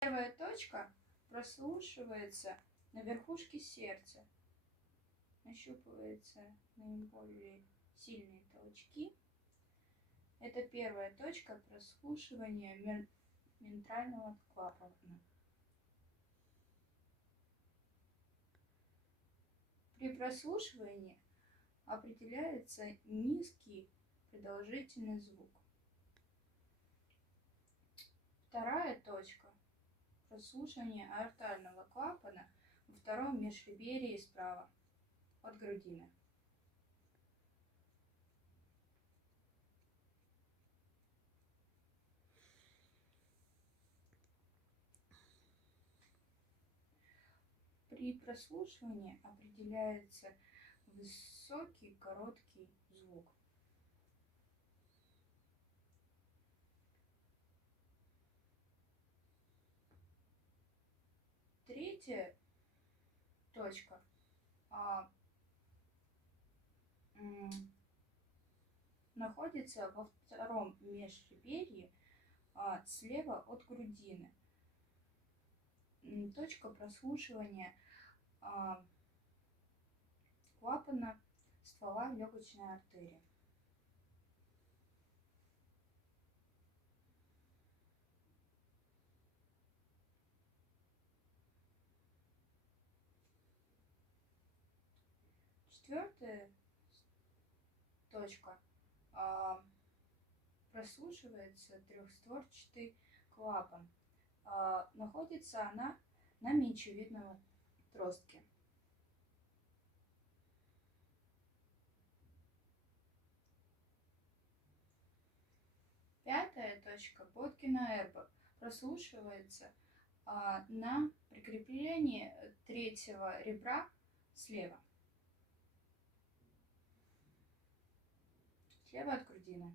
Первая точка прослушивается на верхушке сердца. Нащупываются наиболее сильные толчки. Это первая точка прослушивания ментрального клапана. При прослушивании определяется низкий продолжительный звук. Вторая точка прослушивания аортального клапана во втором межреберье справа от грудины. При прослушивании определяется высокий короткий звук. Третья точка находится во втором межреберье слева от грудины. Точка прослушивания клапана ствола легочной артерии. Четвертая точка прослушивается трехстворчатый клапан. Находится она на минчевидном отростке. Пятая точка Боткина-Эрба прослушивается на прикреплении третьего ребра слева от грудины.